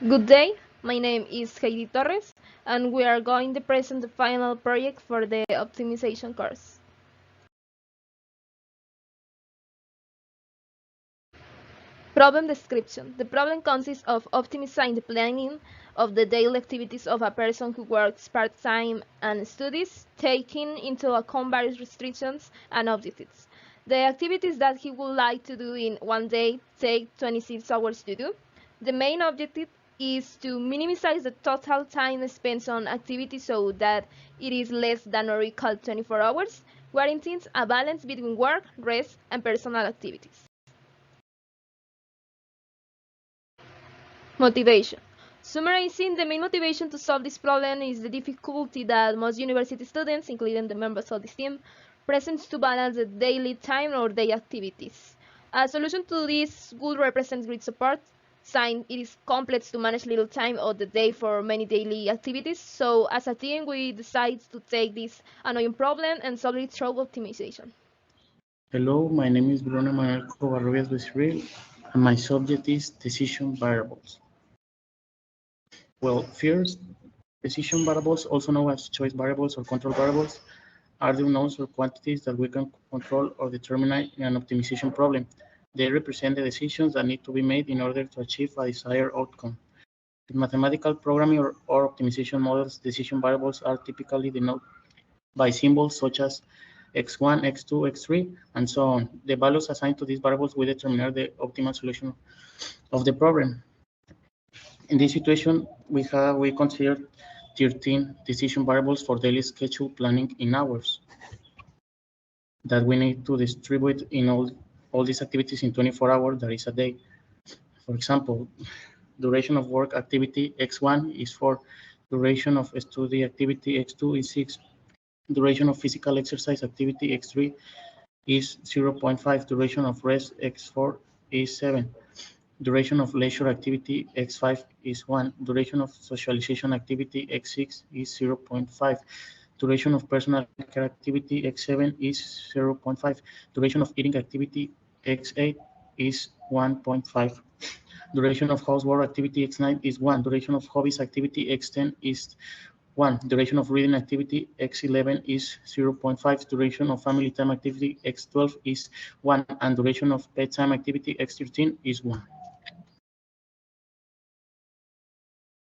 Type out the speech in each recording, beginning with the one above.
Good day, my name is Heidi Torres, and we are going to present the final project for the optimization course. Problem description. The problem consists of optimizing the planning of the daily activities of a person who works part-time and studies, taking into account various restrictions and objectives. The activities that he would like to do in one day take 26 hours to do. The main objective is to minimize the total time spent on activities so that it is less than or equal to 24 hours, guaranteeing a balance between work, rest, and personal activities. Motivation. Summarizing, the main motivation to solve this problem is the difficulty that most university students, including the members of this team, present to balance the daily time or day activities. A solution to this would represent grid support, since it is complex to manage little time of the day for many daily activities. So as a team, we decided to take this annoying problem and solve it through optimization. Hello, my name is Bruno Manuel Covarrubias Becerril, and my subject is decision variables. Well, first, decision variables, also known as choice variables or control variables, are the unknowns or quantities that we can control or determine in an optimization problem. They represent the decisions that need to be made in order to achieve a desired outcome. In mathematical programming or optimization models, decision variables are typically denoted by symbols such as x1, x2, x3, and so on. The values assigned to these variables will determine the optimal solution of the problem. In this situation, we consider 13 decision variables for daily schedule planning in hours that we need to distribute in all these activities in 24 hours, that is a day. For example, duration of work activity x1 is 4, duration of study activity x2 is 6, duration of physical exercise activity x3 is 0.5, duration of rest x4 is 7, duration of leisure activity x5 is 1, duration of socialization activity x6 is 0.5, duration of personal care activity x7 is 0.5, duration of eating activity x8 is 1.5, duration of housework activity x9 is 1, duration of hobbies activity x10 is 1. Duration of reading activity x11 is 0.5. Duration of family time activity x12 is 1. And duration of bedtime activity x13 is 1.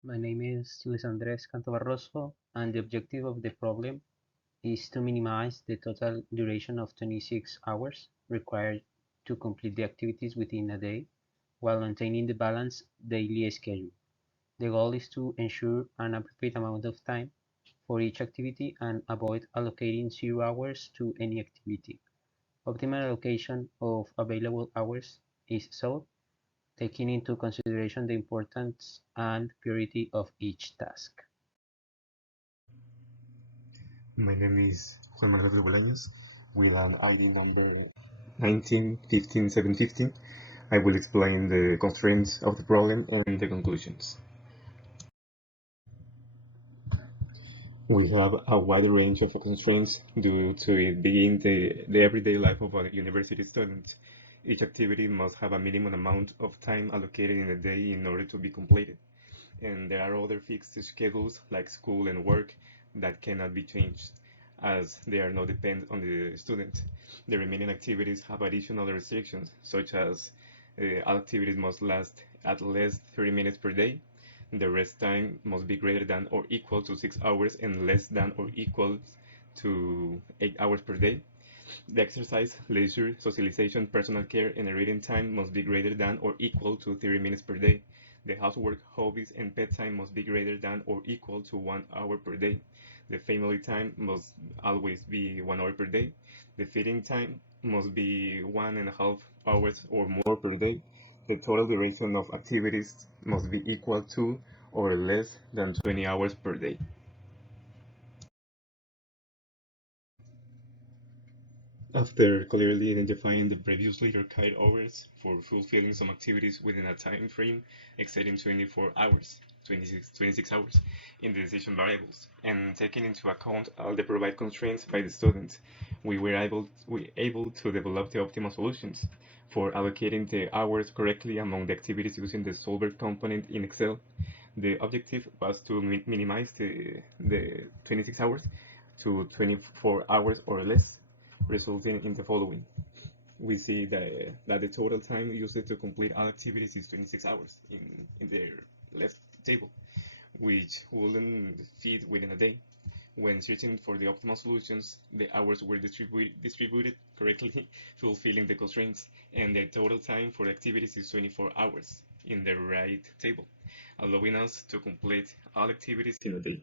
My name is Luis Andres Canto Barroso, and the objective of the problem is to minimize the total duration of 26 hours required to complete the activities within a day while maintaining the balanced daily schedule. The goal is to ensure an appropriate amount of time for each activity and avoid allocating 0 hours to any activity. Optimal allocation of available hours is sought, taking into consideration the importance and priority of each task. My name is Juan Manuel Bolaños with an ID number 1915-715. I will explain the constraints of the problem and the conclusions. We have a wide range of constraints due to it being the everyday life of a university student. Each activity must have a minimum amount of time allocated in a day in order to be completed. And there are other fixed schedules like school and work that cannot be changed as they are not dependent on the student. The remaining activities have additional restrictions such as all activities must last at least 30 minutes per day. The rest time must be greater than or equal to 6 hours and less than or equal to 8 hours per day. The exercise, leisure, socialization, personal care, and reading time must be greater than or equal to 30 minutes per day. The housework, hobbies, and pet time must be greater than or equal to 1 hour per day. The family time must always be 1 hour per day. The feeding time must be 1.5 hours or more per day. The total duration of activities must be equal to or less than 20 hours per day. After clearly identifying the previously required hours for fulfilling some activities within a time frame exceeding 24 hours, 26 hours in the decision variables, and taking into account all the provided constraints by the students, we were able to develop the optimal solutions. For allocating the hours correctly among the activities using the solver component in Excel, the objective was to minimize the 26 hours to 24 hours or less, resulting in the following. We see that the total time used to complete all activities is 26 hours in the left table, which wouldn't fit within a day. When searching for the optimal solutions, the hours were distributed correctly, fulfilling the constraints, and the total time for activities is 24 hours in the right table, allowing us to complete all activities in a day.